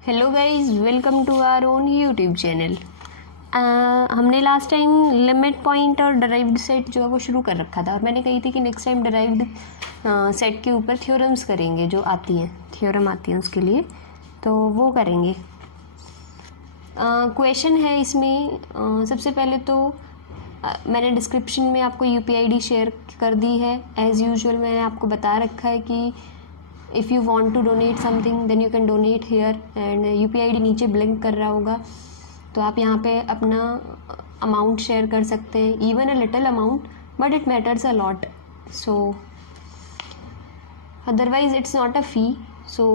Hello guys, welcome to our own YouTube channel. हमने last time limit point और derived set जो है वो शुरू कर रखा था और मैंने कही थी कि नेक्स्ट टाइम डिराइव्ड सेट के ऊपर थ्योरम्स करेंगे, जो आती हैं थ्योरम आती हैं उसके लिए, तो वो करेंगे। क्वेश्चन है इसमें सबसे पहले तो मैंने डिस्क्रिप्शन में आपको UPID शेयर कर दी है। एज़ यूजुअल मैंने आपको बता रखा है कि if you want to donate something then you can donate here, and UPID नीचे ब्लिंक कर रहा होगा, तो आप यहाँ पे अपना अमाउंट शेयर कर सकते हैं, even a little amount, but it matters a lot. So otherwise it's not a fee, so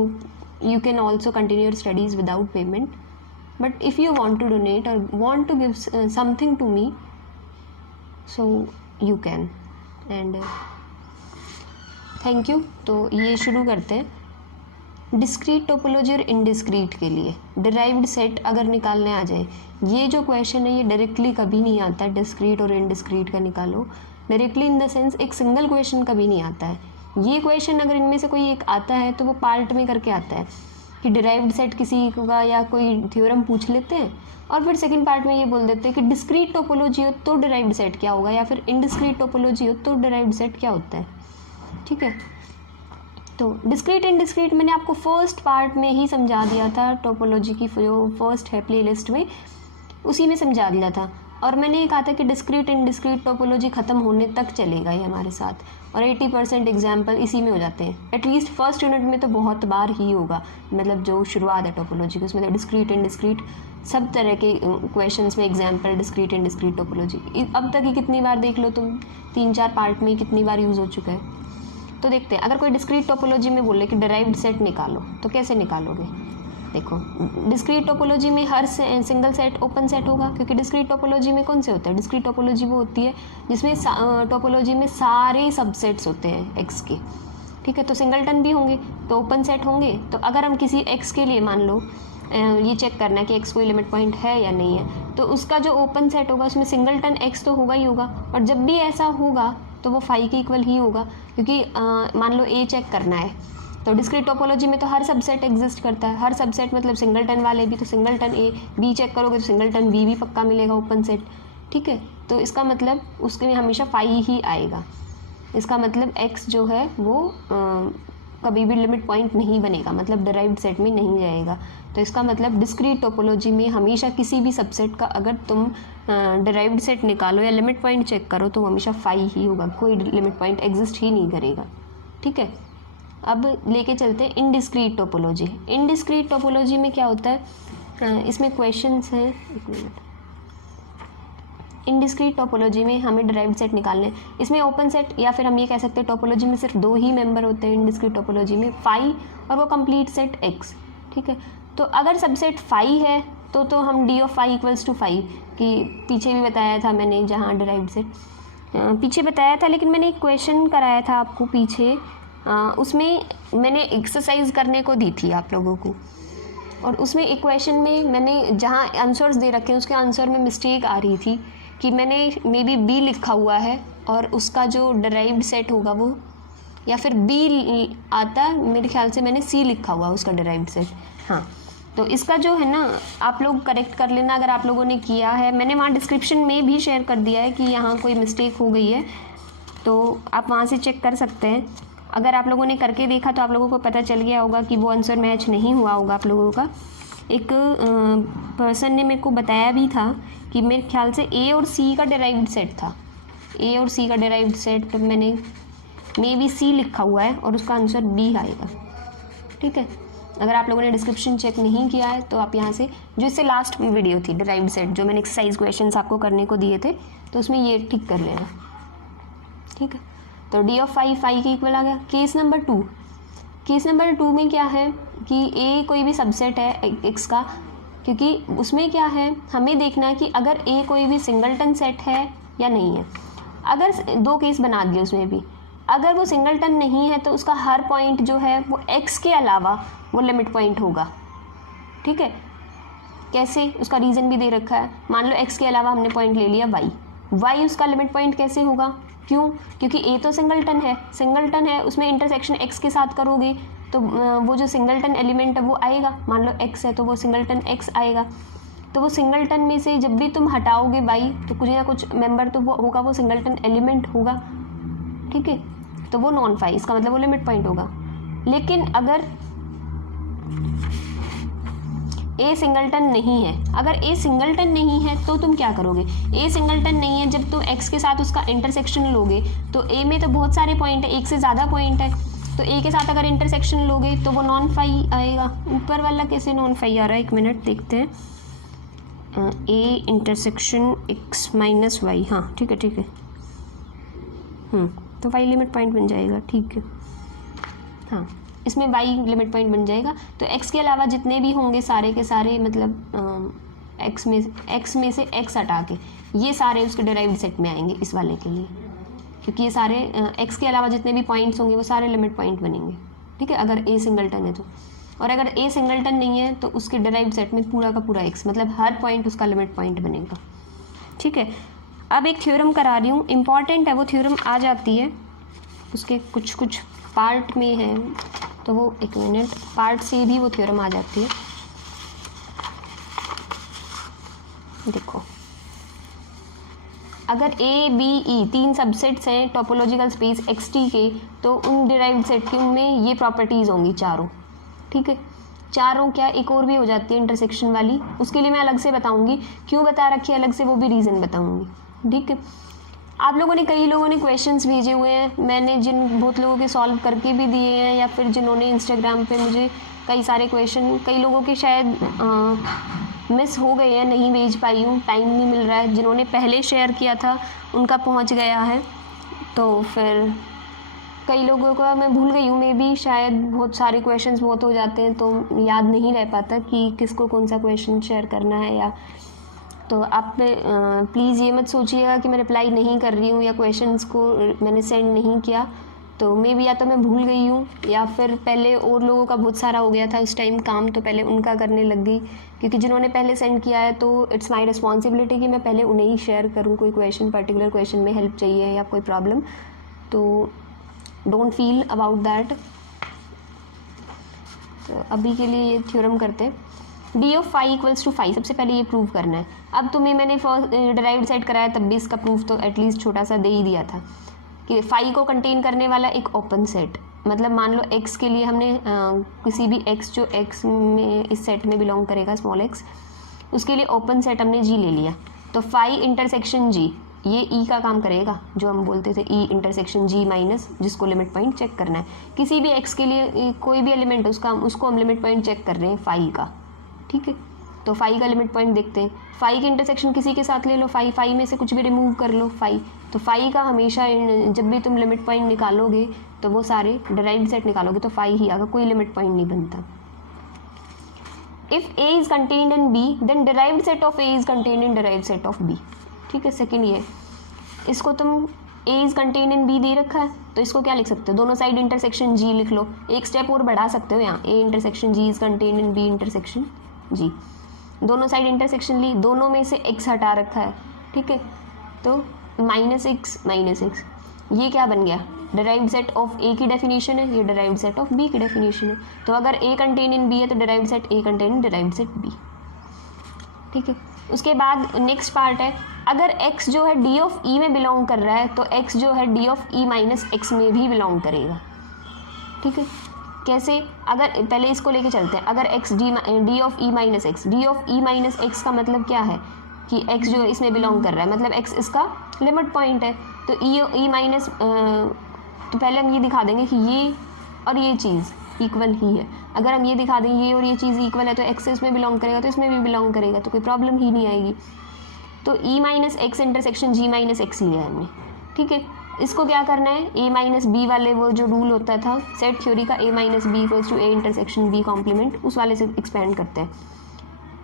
you can also continue your studies without payment. But if you want to donate or want to give something to me, so you can. And thank you. तो ये शुरू करते हैं। Discrete topology और indiscrete के लिए derived set अगर निकालने आ जाए, ये जो क्वेश्चन है ये डायरेक्टली कभी नहीं आता है। डिस्क्रीट और इनडिस्क्रीट का निकालो, डायरेक्टली इन द सेंस एक सिंगल क्वेश्चन कभी नहीं आता है। ये क्वेश्चन अगर इनमें से कोई एक आता है तो वो पार्ट में करके आता है कि डिराइव्ड सेट किसी का या कोई थ्योरम पूछ लेते हैं और फिर सेकंड पार्ट में ये बोल देते हैं कि डिस्क्रीट टोपोलॉजी हो तो डिराइव्ड सेट क्या होगा, या फिर इनडिस्क्रीट टोपोलॉजी हो तो डिराइव्ड सेट क्या होता है। ठीक है, तो डिस्क्रीट इनडिस्क्रीट मैंने आपको फर्स्ट पार्ट में ही समझा दिया था। टोपोलॉजी की जो फर्स्ट है प्लेलिस्ट में, उसी में समझा दिया था। और मैंने ये कहा था कि डिस्क्रीट इनडिस्क्रीट टोपोलॉजी ख़त्म होने तक चलेगा ये हमारे साथ, और 80% एग्जाम्पल इसी में हो जाते हैं। एटलीस्ट फर्स्ट यूनिट में तो बहुत बार ही होगा, मतलब जो शुरुआत है टोपोलॉजी की उसमें तो डिस्क्रीट इनडिस्क्रीट सब तरह के क्वेश्चंस में एग्जाम्पल डिस्क्रीट इनडिस्क्रीट टोपोलॉजी अब तक ही कितनी बार देख लो तुम, 3-4 पार्ट में कितनी बार यूज़ हो चुका है। तो देखते हैं, अगर कोई डिस्क्रीट टोपोलॉजी में बोले कि डिराइव्ड सेट निकालो तो कैसे निकालोगे। देखो, डिस्क्रीट टोपोलॉजी में हर सिंगल सेट ओपन सेट होगा, क्योंकि डिस्क्रीट टोपोलॉजी में कौन से होते हैं, डिस्क्रीट टोपोलॉजी वो होती है जिसमें टोपोलॉजी में सारे सबसेट्स होते हैं एक्स के। ठीक है, तो सिंगलटन भी होंगे तो ओपन सेट होंगे। तो अगर हम किसी एक्स के लिए मान लो ये चेक करना है कि एक्स कोई लिमिट पॉइंट है या नहीं है, तो उसका जो ओपन सेट होगा उसमें सिंगलटन एक्स तो होगा ही होगा, और जब भी ऐसा होगा तो वो फाई के इक्वल ही होगा, क्योंकि मान लो ए चेक करना है तो डिस्क्रीट टोपोलॉजी में तो हर सबसेट एग्जिस्ट करता है। हर सबसेट मतलब सिंगलटन वाले भी, तो सिंगलटन ए बी चेक करोगे तो सिंगलटन बी भी पक्का मिलेगा ओपन सेट। ठीक है, तो इसका मतलब उसके में हमेशा फाई ही आएगा। इसका मतलब एक्स जो है वो कभी भी लिमिट पॉइंट नहीं बनेगा, मतलब डिराइव्ड सेट में नहीं जाएगा। तो इसका मतलब डिस्क्रीट टोपोलॉजी में हमेशा किसी भी सबसेट का अगर तुम डिराइव्ड सेट निकालो या लिमिट पॉइंट चेक करो तो वो हमेशा फाई ही होगा, कोई लिमिट पॉइंट एग्जिस्ट ही नहीं करेगा। ठीक है, अब लेके चलते हैं इनडिस्क्रीट टोपोलॉजी। इनडिस्क्रीट टोपोलॉजी में क्या होता है, इसमें क्वेश्चंस हैं, एक मिनट। इनडिस्क्रीट टोपोलॉजी में हमें डिराइव्ड सेट निकालने हैं। इसमें ओपन सेट या फिर हम ये कह सकते हैं टोपोलॉजी में सिर्फ 2 ही मेंबर होते हैं इनडिस्क्रीट टोपोलॉजी में, फाई और वो कंप्लीट सेट एक्स। ठीक है, तो अगर सबसेट फाई है तो हम d of phi equals to phi कि पीछे भी बताया था मैंने, जहाँ डिराइव्ड सेट पीछे बताया था, लेकिन मैंने एक क्वेश्चन कराया था आपको पीछे, उसमें मैंने एक्सरसाइज करने को दी थी आप लोगों को, और उसमें एक क्वेश्चन में मैंने जहाँ आंसर्स दे रखे हैं उसके आंसर में मिस्टेक आ रही थी कि मैंने मे बी बी लिखा हुआ है और उसका जो डिराइव्ड सेट होगा वो, या फिर बी आता मेरे ख्याल से मैंने सी लिखा हुआ उसका डिराइव्ड सेट। हाँ, तो इसका जो है ना आप लोग करेक्ट कर लेना अगर आप लोगों ने किया है। मैंने वहाँ डिस्क्रिप्शन में भी शेयर कर दिया है कि यहाँ कोई मिस्टेक हो गई है, तो आप वहाँ से चेक कर सकते हैं। अगर आप लोगों ने करके देखा तो आप लोगों को पता चल गया होगा कि वो आंसर मैच नहीं हुआ होगा आप लोगों का। एक पर्सन ने मेरे को बताया भी था कि मेरे ख्याल से ए और सी का डिराइव्ड सेट था, ए और सी का डिराइव्ड सेट, तो मैंने मे बी सी लिखा हुआ है और उसका आंसर बी आएगा। ठीक है, अगर आप लोगों ने डिस्क्रिप्शन चेक नहीं किया है तो आप यहाँ से, जो इससे लास्ट वीडियो थी डिराइव्ड सेट जो मैंने एक्सरसाइज क्वेश्चंस आपको करने को दिए थे, तो उसमें ये ठीक कर लेना। ठीक है, तो डी ऑफ फाई फाई के इक्वल आ गया। केस नंबर 2, केस नंबर 2 में क्या है कि ए कोई भी सबसेट है एक्स का, क्योंकि उसमें क्या है हमें देखना है कि अगर ए कोई भी सिंगलटन सेट है या नहीं है। अगर 2 केस बना दिए उसमें भी, अगर वो सिंगलटन नहीं है तो उसका हर पॉइंट जो है वो एक्स के अलावा वो लिमिट पॉइंट होगा। ठीक है, कैसे, उसका रीज़न भी दे रखा है। मान लो एक्स के अलावा हमने पॉइंट ले लिया वाई उसका लिमिट पॉइंट कैसे होगा, क्यों, क्योंकि ए तो सिंगलटन है उसमें इंटरसेक्शन एक्स के साथ करोगे तो वो जो सिंगलटन एलिमेंट है वो आएगा, मान लो x है तो वो सिंगलटन x आएगा। तो वो सिंगलटन में से जब भी तुम हटाओगे y तो कुछ ना कुछ मेंबर तो वो होगा, वो सिंगलटन एलिमेंट होगा, ठीक है, तो वो नॉन फाई, इसका मतलब वो लिमिट पॉइंट होगा। लेकिन अगर ए सिंगलटन नहीं है, अगर ए सिंगलटन नहीं है तो तुम क्या करोगे? ए सिंगलटन नहीं है, जब तुम एक्स के साथ उसका इंटरसेक्शन लोगे तो ए में तो बहुत सारे पॉइंट है, एक से ज़्यादा पॉइंट है, तो ए के साथ अगर इंटरसेक्शन लोगे तो वो नॉन फाई आएगा। ऊपर वाला कैसे नॉन फाई आ रहा है, एक मिनट देखते हैं। A intersection X minus Y, हाँ ठीक है ठीक है, तो वाई लिमिट पॉइंट बन जाएगा, ठीक है, हाँ इसमें y लिमिट पॉइंट बन जाएगा। तो x के अलावा जितने भी होंगे सारे के सारे, मतलब x में से x हटा के ये सारे उसके डिराइव्ड सेट में आएंगे इस वाले के लिए, क्योंकि ये सारे x के अलावा जितने भी पॉइंट्स होंगे वो सारे लिमिट पॉइंट बनेंगे, ठीक है, अगर a सिंगलटन है तो। और अगर a सिंगलटन नहीं है तो उसके डिराइव्ड सेट में पूरा का पूरा x, मतलब हर पॉइंट उसका लिमिट पॉइंट बनेगा, ठीक है। अब एक थ्योरम करा रही हूँ, इम्पॉर्टेंट है वो थ्योरम, आ जाती है उसके कुछ कुछ पार्ट में है, तो वो एक मिनट, पार्ट से भी वो थ्योरम आ जाती है। देखो, अगर ए बी ई 3 सबसेट्स हैं टोपोलॉजिकल स्पेस एक्स टी के, तो उन डिराइव्ड सेट की उनमें ये प्रॉपर्टीज़ होंगी चारों, ठीक है। चारों क्या, एक और भी हो जाती है इंटरसेक्शन वाली, उसके लिए मैं अलग से बताऊंगी, क्यों बता रखी है अलग से वो भी रीज़न बताऊंगी, ठीक है। आप लोगों ने, कई लोगों ने क्वेश्चंस भेजे हुए हैं, मैंने जिन बहुत लोगों के सॉल्व करके भी दिए हैं, या फिर जिन्होंने इंस्टाग्राम पे मुझे कई सारे क्वेश्चन, कई लोगों के शायद मिस हो गए हैं, नहीं भेज पाई हूँ, टाइम नहीं मिल रहा है, जिन्होंने पहले शेयर किया था उनका पहुँच गया है, तो फिर कई लोगों का मैं भूल गई हूँ, मे बी शायद बहुत सारे क्वेश्चंस बहुत हो जाते हैं तो याद नहीं रह पाता कि किसको कौन सा क्वेश्चन शेयर करना है, या तो आप प्लीज़ ये मत सोचिएगा कि मैं रिप्लाई नहीं कर रही हूँ या क्वेश्चंस को मैंने सेंड नहीं किया, तो मे बी या तो मैं भूल गई हूँ या फिर पहले और लोगों का बहुत सारा हो गया था उस टाइम काम, तो पहले उनका करने लग गई, क्योंकि जिन्होंने पहले सेंड किया है तो इट्स माई रिस्पॉन्सिबिलिटी कि मैं पहले उन्हें ही शेयर करूँ, कोई क्वेश्चन पर्टिकुलर क्वेश्चन में हेल्प चाहिए या कोई प्रॉब्लम, तो डोंट फील अबाउट दैट। तो अभी के लिए ये थ्योरम करते हैं, D of phi equals to phi, सबसे पहले ये प्रूव करना है। अब तुम्हें मैंने फर्स्ट डिराइव्ड सेट कराया तब भी इसका प्रूफ तो एटलीस्ट छोटा सा दे ही दिया था कि फाई को कंटेन करने वाला एक ओपन सेट, मतलब मान लो x के लिए हमने किसी भी x जो x में इस सेट में बिलोंग करेगा, स्मॉल x, उसके लिए ओपन सेट हमने g ले लिया, तो फाई इंटरसेक्शन g ये e का काम करेगा, जो हम बोलते थे e इंटरसेक्शन g माइनस, जिसको लिमिट पॉइंट चेक करना है किसी भी x के लिए, कोई भी एलिमेंट उसको हम लिमिट पॉइंट चेक कर रहे हैं फाई का, ठीक है। तो फाई का लिमिट पॉइंट देखते हैं, फाई के इंटरसेक्शन किसी के साथ ले लो, फाई में से कुछ भी रिमूव कर लो फाई, तो फाई का हमेशा जब भी तुम लिमिट पॉइंट निकालोगे तो वो सारे डिराइव्ड सेट निकालोगे तो फाई ही आएगा, कोई लिमिट पॉइंट नहीं बनता। If A is contained in B then derived set of A is contained in derived set of B, ठीक है। सेकेंड ये, इसको तुम A is contained in B दे रखा है तो इसको क्या लिख सकते हो, दोनों साइड इंटरसेक्शन जी लिख लो, एक स्टेप और बढ़ा सकते हो यहाँ, A intersection G is contained in B intersection G, दोनों साइड इंटरसेक्शन ली, दोनों में से x हटा रखा है, ठीक है, तो -x, ये क्या बन गया, डिराइव्ड सेट ऑफ a की डेफिनेशन है, ये डिराइव्ड सेट ऑफ b की डेफिनेशन है, तो अगर a कंटेन इन b है तो derived set a contain in derived set b, ठीक है। उसके बाद नेक्स्ट पार्ट है, अगर x जो है d ऑफ e में बिलोंग कर रहा है तो x जो है d of e minus x में भी बिलोंग करेगा, ठीक है। कैसे, अगर पहले इसको लेके चलते हैं, अगर x D of E minus x, D of E minus x का मतलब क्या है कि x जो इसमें बिलोंग कर रहा है, मतलब x इसका लिमिट पॉइंट है, तो ई माइनस, तो पहले हम ये दिखा देंगे कि ये और ये चीज़ इक्वल ही है, अगर हम ये दिखा देंगे ये और ये चीज़ इक्वल है तो x इसमें बिलोंग करेगा तो इसमें भी बिलोंग करेगा, तो कोई प्रॉब्लम ही नहीं आएगी। तो ई माइनस एक्स इंटरसेक्शन जी माइनस एक्स लिया है हमने, ठीक है। इसको क्या करना है, a माइनस बी वाले वो जो रूल होता था सेट थ्योरी का, a minus B equals to a intersection b complement, उस वाले से एक्सपेंड करते हैं।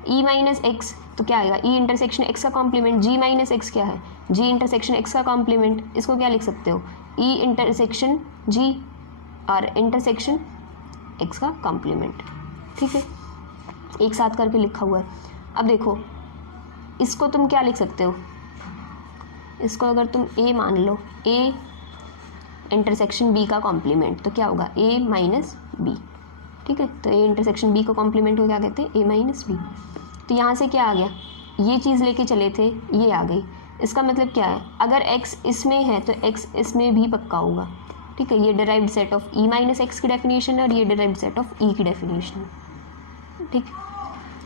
e माइनस एक्स तो क्या आएगा, e इंटरसेक्शन x का कॉम्प्लीमेंट, g माइनस एक्स क्या है, g इंटरसेक्शन x का कॉम्प्लीमेंट, इसको क्या लिख सकते हो, e इंटरसेक्शन g और इंटरसेक्शन x का कॉम्प्लीमेंट, ठीक है, एक साथ करके लिखा हुआ है। अब देखो इसको तुम क्या लिख सकते हो, इसको अगर तुम a मान लो, a इंटरसेक्शन b का कॉम्प्लीमेंट, तो क्या होगा a माइनस बी, ठीक है। तो ए इंटरसेक्शन बी को कॉम्प्लीमेंट को क्या कहते हैं, ए माइनस बी। तो यहाँ से क्या आ गया, ये चीज़ लेके चले थे, ये आ गई। इसका मतलब क्या है, अगर x इसमें है तो x इसमें भी पक्का होगा। ठीक है, ये derived set of e minus x की डेफिनेशन है और ये डिराइव्ड सेट ऑफ e की डेफिनेशन है। ठीक,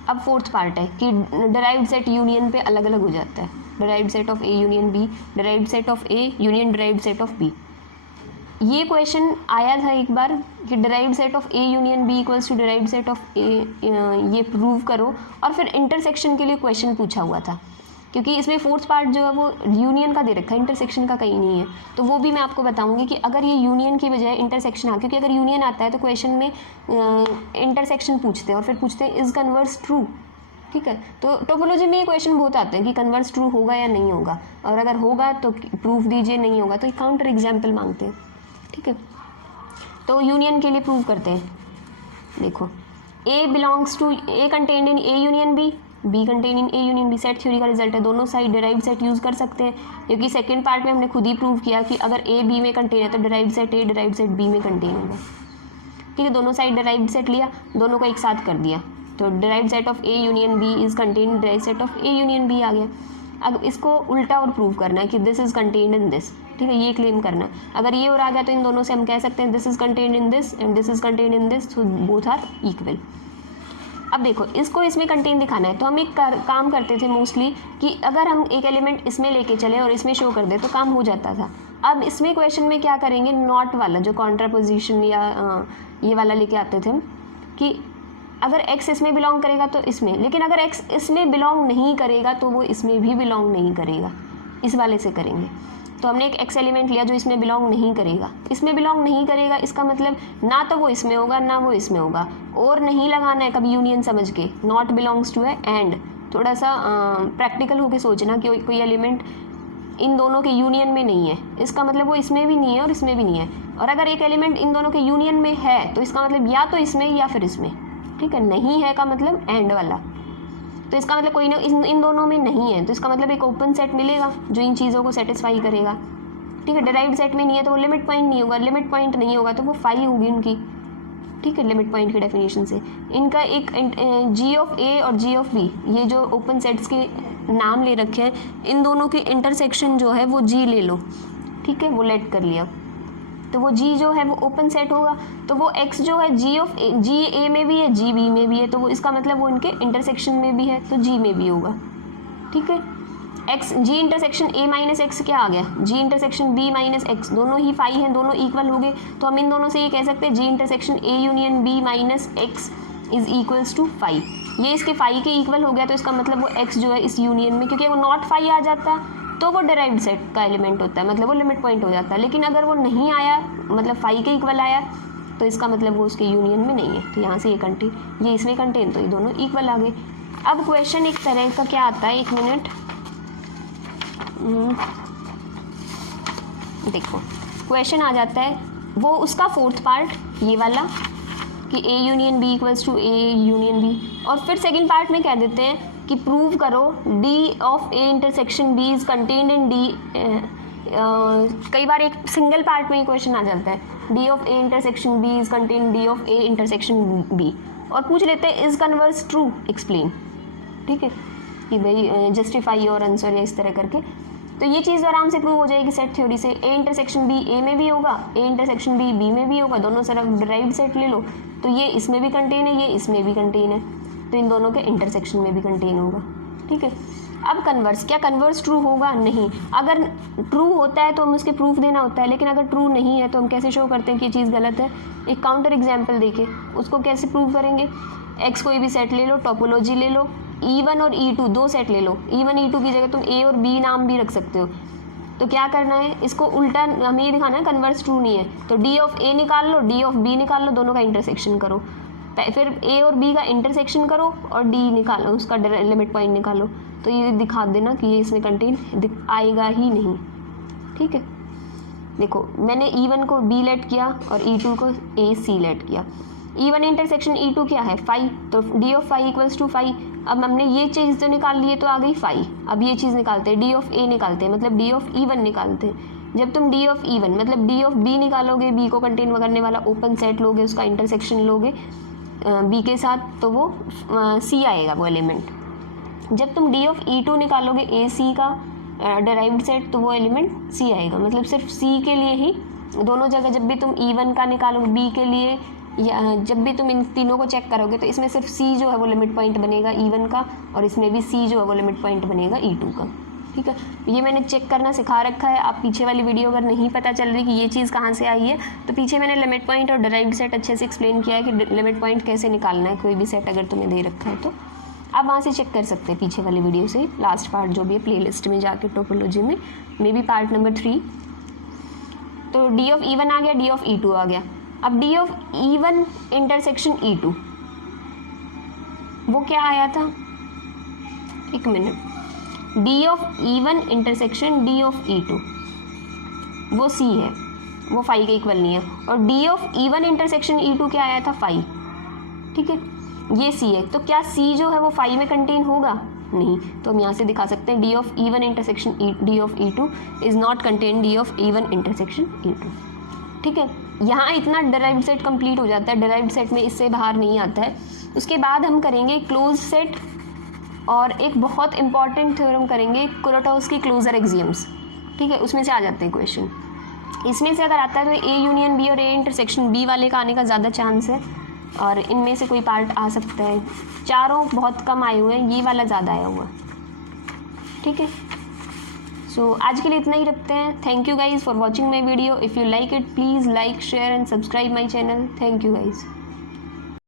अब फोर्थ पार्ट है कि डिराइव्ड सेट यूनियन पे अलग अलग हो जाता है। Derived set of A union B, derived set of A union derived set of B. ये क्वेश्चन आया था एक बार कि derived set of A union B equals to derived set of A, ये प्रूव करो। और फिर इंटरसेक्शन के लिए क्वेश्चन पूछा हुआ था, क्योंकि इसमें फोर्थ पार्ट जो है वो यूनियन का दे रखा है, इंटरसेक्शन का कहीं नहीं है। तो वो भी मैं आपको बताऊंगी कि अगर ये यूनियन की बजाय इंटरसेक्शन आ, क्योंकि अगर यूनियन आता है तो क्वेश्चन में इंटरसेक्शन पूछते हैं और फिर पूछते हैं इज कन्वर्स ट्रू। ठीक है, तो टोपोलॉजी में ये क्वेश्चन बहुत आते हैं कि कन्वर्स ट्रू होगा या नहीं होगा, और अगर होगा तो प्रूफ दीजिए, नहीं होगा तो काउंटर एग्जाम्पल मांगते हैं। ठीक है, तो यूनियन के लिए प्रूव करते हैं। देखो, A belongs to, A contained in A union B, B contain in A union B. Set theory का रिजल्ट है, दोनों साइड डिराइव्ड सेट यूज़ कर सकते हैं, क्योंकि सेकंड पार्ट में हमने खुद ही प्रूव किया कि अगर ए बी में कंटेन है तो derived set A derived set B में कंटेन होगा। ठीक है, दोनों साइड डिराइव्ड सेट लिया, दोनों को एक साथ कर दिया, तो derived set of A union B is contain derived set of A union B आ गया। अब इसको उल्टा और प्रूव करना है कि this is contained in this. ठीक है, ये क्लेम करना है। अगर ये और आ गया तो इन दोनों से हम कह सकते हैं this is contained in this and this is contained in this, so both are equal. अब देखो, इसको इसमें कंटेन दिखाना है, तो हम एक काम करते थे मोस्टली कि अगर हम एक एलिमेंट इसमें लेके चले और इसमें शो कर दे तो काम हो जाता था। अब इसमें क्वेश्चन में क्या करेंगे, नॉट वाला जो कॉन्ट्रापोजिशन या ये वाला लेके आते थे कि अगर x इसमें बिलोंग करेगा तो इसमें, लेकिन अगर x इसमें बिलोंग नहीं करेगा तो वो इसमें भी बिलोंग नहीं करेगा, इस वाले से करेंगे। तो हमने एक x एलिमेंट लिया जो इसमें बिलोंग नहीं करेगा, इसमें बिलोंग नहीं करेगा, इसका मतलब ना तो वो इसमें होगा ना वो इसमें होगा, और नहीं लगाना है कभी यूनियन समझ के, नॉट बिलोंग्स टू है एंड। थोड़ा सा प्रैक्टिकल होके सोचना कि कोई एलिमेंट इन दोनों के यूनियन में नहीं है, इसका मतलब वो इसमें भी नहीं है और इसमें भी नहीं है। और अगर एक एलिमेंट इन दोनों के यूनियन में है तो इसका मतलब या तो इसमें या फिर इसमें। ठीक है, नहीं है का मतलब एंड वाला, तो इसका मतलब कोई ना इन दोनों में नहीं है, तो इसका मतलब एक ओपन सेट मिलेगा जो इन चीज़ों को सेटिस्फाई करेगा। ठीक है, डिराइव्ड सेट में नहीं है तो वो लिमिट पॉइंट नहीं होगा, लिमिट पॉइंट नहीं होगा तो वो फाई होगी उनकी। ठीक है, लिमिट पॉइंट की डेफिनेशन से इनका एक जी ऑफ ए और जी ऑफ बी, ये जो ओपन सेट्स के नाम ले रखे हैं, इन दोनों की इंटरसेक्शन जो है वो जी ले लो। ठीक है, वो लेट कर लिया, तो वो जी जो है वो ओपन सेट होगा, तो वो x जो है जी ऑफ ए, जी ए में भी है जी बी में भी है, तो वो इसका मतलब वो इनके इंटरसेक्शन में भी है तो जी में भी होगा। ठीक है, x ji intersection a minus x क्या आ गया, जी इंटरसेक्शन b माइनस एक्स, दोनों ही फाई हैं, दोनों इक्वल हो गए, तो हम इन दोनों से ये कह सकते हैं G intersection a union b minus X is equals to phi. ये इसके फाई के इक्वल हो गया, तो इसका मतलब वो x जो है इस यूनियन में, क्योंकि वो नॉट फाई आ जाता तो वो डिराइव्ड सेट का एलिमेंट होता है, मतलब वो लिमिट पॉइंट हो जाता है। लेकिन अगर वो नहीं आया, मतलब फाई के इक्वल आया, तो इसका मतलब वो उसके यूनियन में नहीं है, तो यहाँ से ये कंटेन, ये इसमें कंटेन, तो ये दोनों इक्वल आ गए। अब क्वेश्चन एक तरह का क्या आता है, एक मिनट देखो, क्वेश्चन आ जाता है वो उसका फोर्थ पार्ट ये वाला कि A union B equals to A union B, और फिर सेकेंड पार्ट में कह देते हैं कि प्रूव करो D of A intersection B is contained in D. कई बार एक सिंगल पार्ट में ही क्वेश्चन आ जाता है, D of A intersection B is contained D of A intersection B, और पूछ लेते हैं इज कन्वर्स ट्रू एक्सप्लेन। ठीक है, कि भाई जस्टिफाई और आंसर या इस तरह करके, तो ये चीज़ आराम से प्रूव हो जाएगी सेट थ्योरी से। ए इंटरसेक्शन बी ए में भी होगा, ए इंटरसेक्शन बी बी में भी होगा, दोनों तरफ डिराइव्ड सेट ले लो, तो ये इसमें भी कंटेन है, ये इसमें भी कंटेन है, तो इन दोनों के इंटरसेक्शन में भी कंटेन होगा। ठीक है, अब कन्वर्स, क्या कन्वर्स ट्रू होगा? नहीं। अगर ट्रू होता है तो हम उसके प्रूफ देना होता है, लेकिन अगर ट्रू नहीं है तो हम कैसे शो करते हैं कि ये चीज़ गलत है? एक काउंटर एग्जाम्पल देके उसको कैसे प्रूव करेंगे? एक्स कोई भी सेट ले लो, टोपोलॉजी ले लो, E1 और E2 दो सेट ले लो, E1 E2 की जगह तुम A और B नाम भी रख सकते हो। तो क्या करना है, इसको उल्टा हमें ये दिखाना है कन्वर्स ट्रू नहीं है, तो D ऑफ A निकाल लो, D ऑफ B निकाल लो, दोनों का इंटरसेक्शन करो, फिर A और B का इंटरसेक्शन करो और D निकालो, उसका लिमिट पॉइंट निकालो, तो ये दिखा देना कि ये इसमें कंटेन आएगा ही नहीं। ठीक है, देखो मैंने E1 को B लेट किया और E2 को A C लेट किया। E1 इंटरसेक्शन E2 क्या है? फाई, तो D of phi equals to phi. अब हमने ये चीज़ तो निकाल ली है तो आ गई फाई। अब ये चीज़ निकालते हैं, D ऑफ A निकालते हैं, मतलब D ऑफ E1 निकालते हैं। जब तुम D ऑफ E1 मतलब D ऑफ B निकालोगे, B को कंटेन करने वाला ओपन सेट लोगे, उसका इंटरसेक्शन लोगे, बी के साथ, तो वो सी आएगा वो एलिमेंट। जब तुम डी ऑफ E2 निकालोगे ए सी का डिराइव्ड सेट, तो वो एलिमेंट सी आएगा। मतलब सिर्फ सी के लिए ही दोनों जगह, जब भी तुम E1 का निकालोगे बी के लिए, या जब भी तुम इन तीनों को चेक करोगे, तो इसमें सिर्फ सी जो है वो लिमिट पॉइंट बनेगा E1 का, और इसमें भी सी जो है वो लिमिट पॉइंट बनेगा E2 का। ठीक है, ये मैंने चेक करना सिखा रखा है। आप पीछे वाली वीडियो अगर नहीं पता चल रही कि ये चीज़ कहाँ से आई है, तो पीछे मैंने लिमिट पॉइंट और डिराइव्ड सेट अच्छे से एक्सप्लेन किया है कि लिमिट पॉइंट कैसे निकालना है कोई भी सेट अगर तुम्हें दे रखा है। तो आप वहाँ से चेक कर सकते हैं पीछे वाली वीडियो से, लास्ट पार्ट जो भी है प्लेलिस्ट में जाके टोपोलॉजी में, मे बी पार्ट नंबर 3। तो डी ऑफ E1 आ गया, डी ऑफ E2 आ गया। अब D of E1 intersection E2 वो क्या आया था, एक minute, D of E1 intersection D of E2 वो सी है, वो फाई के इक्वल नहीं है। और D of E1 intersection E2 क्या आया था, फाई। ठीक है, ये सी है। तो क्या सी जो है वो फाई में कंटेन होगा, नहीं। तो हम यहाँ से दिखा सकते हैं D of E1 intersection D of E2 is not contain D of E1 intersection E2। ठीक है, यहाँ इतना डिराइव्ड सेट कंप्लीट हो जाता है, डिराइव्ड सेट में इससे बाहर नहीं आता है। उसके बाद हम करेंगे क्लोज सेट, और एक बहुत इंपॉर्टेंट थ्योरम करेंगे, कुरोटोव्स्की क्लोजर एक्सियम्स। ठीक है, उसमें से आ जाते हैं क्वेश्चन। इसमें से अगर आता है तो ए यूनियन बी और ए इंटरसेक्शन बी वाले का आने का ज़्यादा चांस है, और इनमें से कोई पार्ट आ सकता है। चारों बहुत कम आए हुए हैं, ये वाला ज़्यादा आया हुआ। ठीक है, सो आज के लिए इतना ही रखते हैं। Thank you guys for watching my video. If you like it please like share and subscribe my channel. Thank you guys.